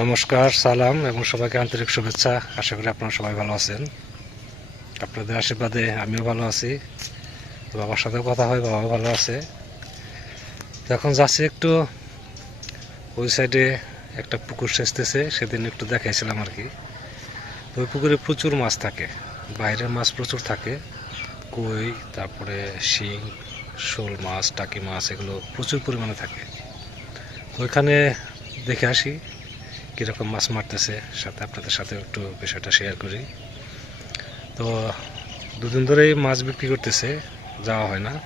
নমস্কার, সালাম এবং সবাইকে আন্তরিক শুভেচ্ছা। আশা করি আপনারা সবাই ভালো আছেন। আপনাদের আশীর্বাদে আমিও ভালো আছি। বাবার সাথেও কথা হয়, বাবাও ভালো আছে। এখন যাচ্ছি একটু ওই সাইডে একটা পুকুর সেচতেছে, সেদিন একটু দেখাইছিলাম আর কি। ওই পুকুরে প্রচুর মাছ থাকে, বাইরের মাছ প্রচুর থাকে। কই, তারপরে শিং, শোল মাছ, টাকি মাছ, এগুলো প্রচুর পরিমাণে থাকে। ওইখানে দেখে আসি। কীরকম মাছ মারতেছে, সাথে আপনাদের সাথে একটু বিষয়টা শেয়ার করি। তো দুদিন ধরেই মাছ বিক্রি করতেছে, যাওয়া হয় না।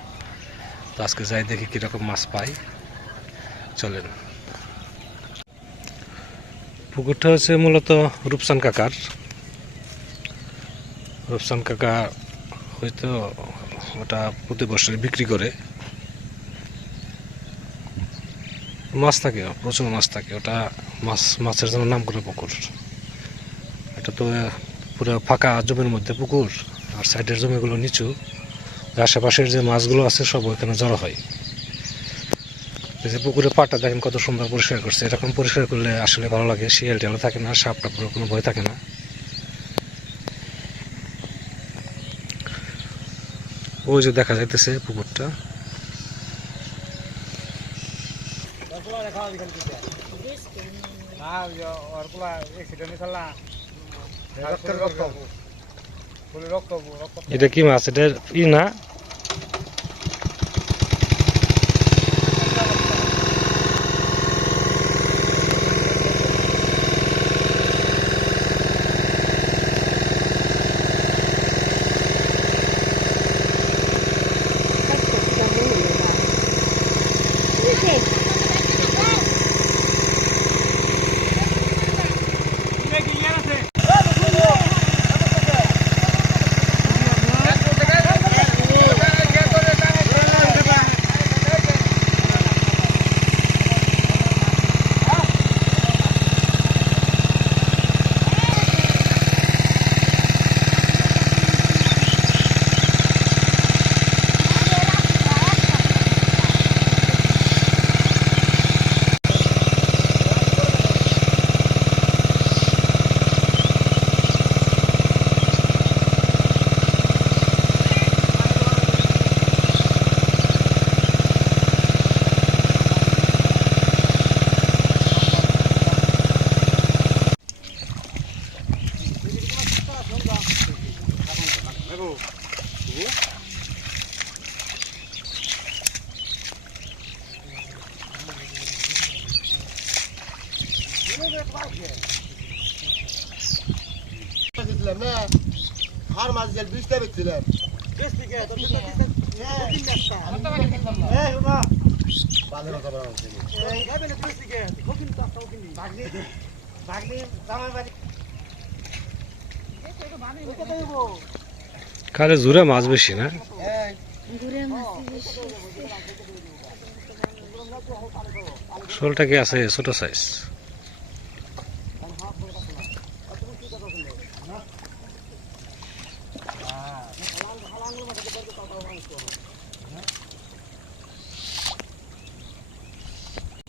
তো আজকে যাই দেখি কীরকম মাছ পাই। চলেন। পুকুরটা হচ্ছে মূলত রূপসান কাকার। রূপসান কাকা হয়তো ওটা প্রতি বছর বিক্রি করে। মাছ থাকে, প্রচুর মাছ থাকে। ওটা মাছ, মাছের জন্য নাম করে পুকুর। এটা তো পুরো ফাঁকা জমির মধ্যে পুকুর, আর সাইডের জমিগুলো নিচু। আশেপাশের যে মাছগুলো আছে, সব ওইখানে জড়ো হয়। যে পুকুরে পাটা দেখেন কত সুন্দর পরিষ্কার করছে। এরকম পরিষ্কার করলে আসলে ভালো লাগে, শিয়াল টিয়াল থাকে না সাপ টাপুর কোনো ভয় থাকে না। ওই যে দেখা যাইতেছে পুকুরটা। এটা কি মাছ? এটা ই না? গেল বিশটা হচ্ছে। কালে জুড়ে মাছ বেশি না? শোলটা কি আছে? ছোট size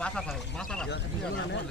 masalah you. Iya, iya, iya.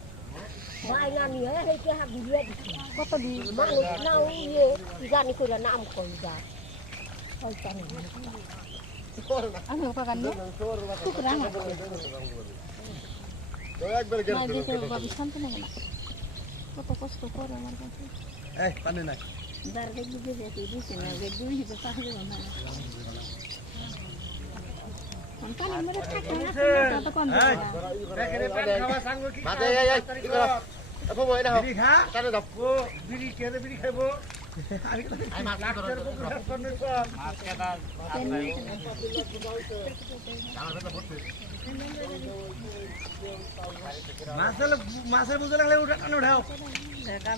নাকি কোনটা কত দিন জানি করে নাম কই যা আমি ওকে কান্দি কুকুরা কত কষ্ট করে আমার কাছে মাছের বুঝে লাগলে উঠাও। এটার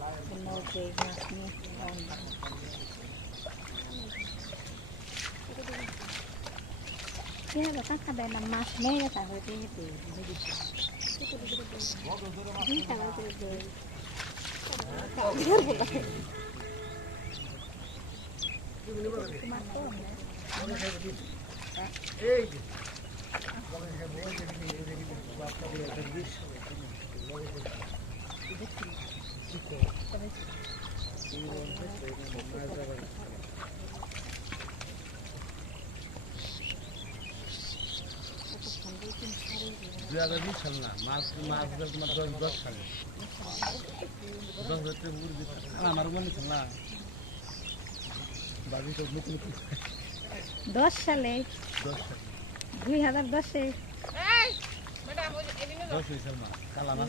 কি গান আছে নৌকে গাছ নিয়ে কি হলো কাকা দেয় না মাছ মেয়ে গেছে হয়তো এতে হাজার বিশ সাল না মাছ মাছ তোমার দশ দশ সালে? দশ হচ্ছে মুরগি আমার মনে ছিল না বাবি তো নতুন নতুন দশ? সালে দশ সালে দুই হাজার দশে দশ হয়েছে মা কালা মাছ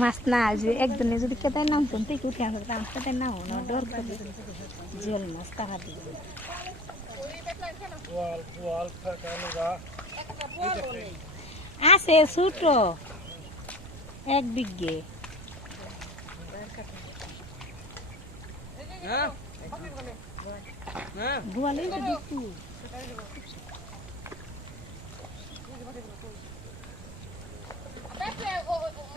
মাছ না যে একদিনে যদি কেতায় নাম তো তুই উঠে আসবে। আমার কেতায় নাম না ডর করে। জল মাছ টাকা দিবে আছে ছোট। এক বিঘে। বুয়ালি তো দেখু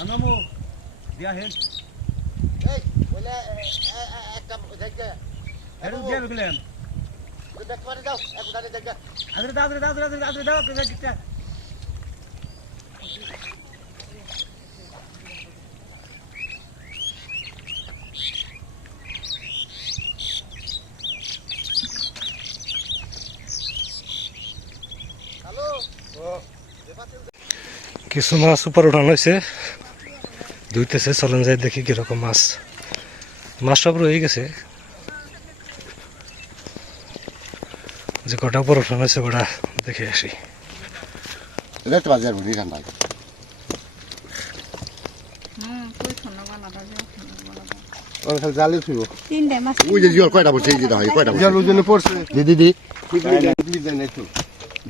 আলমামু দিয়া হেল এই বলে একটা জায়গা এর দিয়া গেলেন দেখতে পারে দাও এক দাঁড়ে জায়গা আদরে দাও আদরে দাও আদরে দাও আদরে দাও দাও হ্যালো কিছু মাছ উপর উঠানো হয়েছে ধুইতেছে চলেন যাই দেখি কীরকম মাছ মাছ সব রয়ে গেছে যে কটা উঠানো হয়েছে কটা দেখে আসি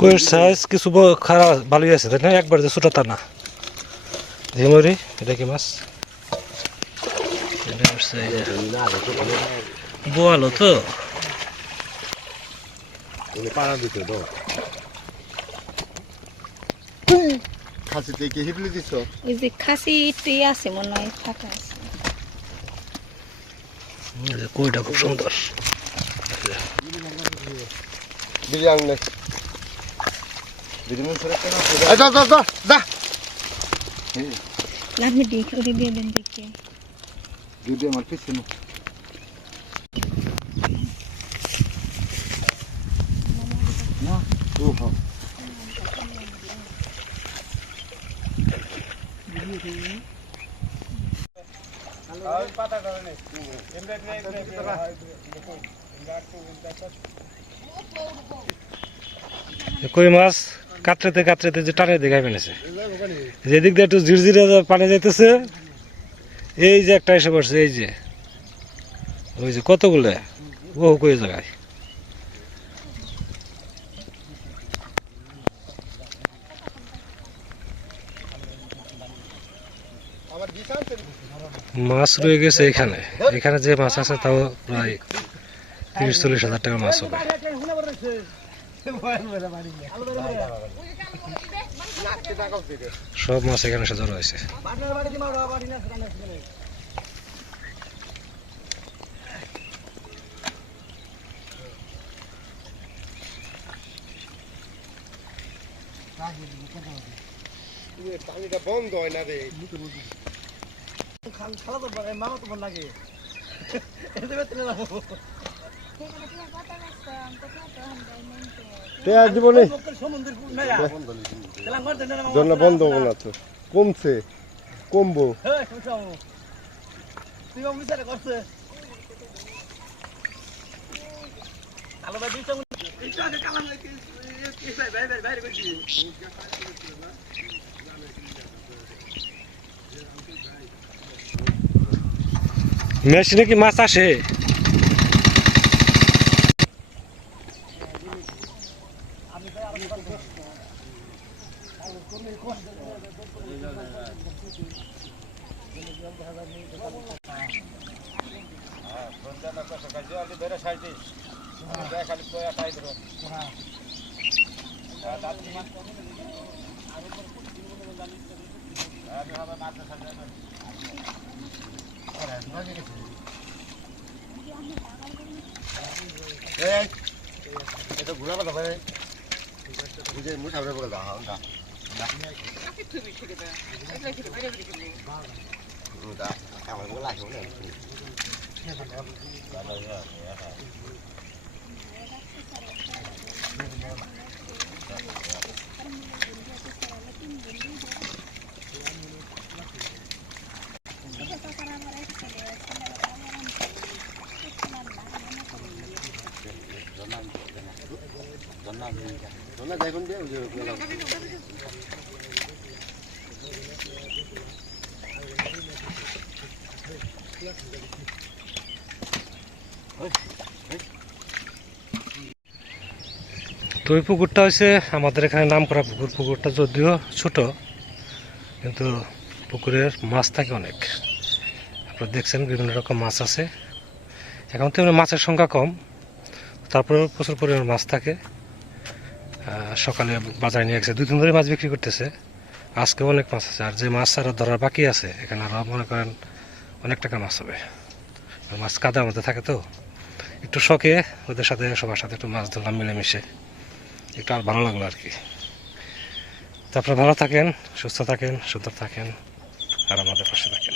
হয় সাইজ কিছু ব- খারাপ ভালোই আছে তাই না একবার যে ছোট তা না ঝিমরি এটা কি মাছ? বোয়ালো তো পাড়া দিতে দাও খাসিতে কি হিবলি দিছ ওই যে খাসি একটু আছে মনে হয় ফাঁকা আছে। এই কইটা খুব সুন্দর। বিরিয়ানি। নে বিরিয়ানি সরে কেন? যা যা যা যা। লাগবে দিয়ে ওরে দিয়ে দেন দেখে। দিদি আমার পিছনে। না ও হ্যাঁ কই মাছ? কাটরেতে কাটরেতে যে টানে দেখাই ফেলেছে। যেদিক দিয়ে একটু ঝিরঝিরে পানি যাইতেছে, এই যে একটা এসে পড়ছে, এই যে। ওই যে কতগুলো? বহু কই জায়গায়। মাছ রয়ে গেছে এখানে। এখানে যে মাছ আছে তাও প্রায় তিরিশ, চল্লিশ হাজার টাকার মাছ হবে। সব মাছ এখানে এসে হয়েছে। পানিটা বন্ধ হয় না রে খালা তো লাগে এতে বেতনে তে না জন্য বন্ধ হব না তো। কমছে। কমবো। হ্যাঁ শুনছো তুই ও বিচারে করছে আলো ভাই দিছ একটু আগে কালাম লাগে ভাই ভাই ভাই করছি মেশিনে কি মাছ আসে এই এটা ঘুরা কথা ভাই বুঝে মুঠ আমরা বলে দাও দা দা আমার বলে আসো না তোমরা দেখুন তো ওই পুকুরটা হচ্ছে আমাদের এখানে নাম করা পুকুর। পুকুরটা যদিও ছোট, কিন্তু পুকুরের মাছ থাকে অনেক। আপনারা দেখছেন বিভিন্ন রকম মাছ আছে। এখন তো মাছের সংখ্যা কম, তারপরেও প্রচুর পরিমাণ মাছ থাকে। সকালে বাজারে নিয়ে গেছে দুই দিন ধরে মাছ বিক্রি করতেছে। আজকে অনেক মাছ আছে, আর যে মাছ আরও ধরার বাকি আছে, এখানে আরও মনে করেন অনেক টাকা মাছ হবে। মাছ কাদার মধ্যে থাকে তো। একটু শখে ওদের সাথে, সবার সাথে একটু মাছ ধরলাম, মিলেমিশে। একটু আর ভালো লাগল আর কি তারপরে ভালো থাকেন, সুস্থ থাকেন, সুন্দর থাকেন, আর আমাদের পাশে থাকেন।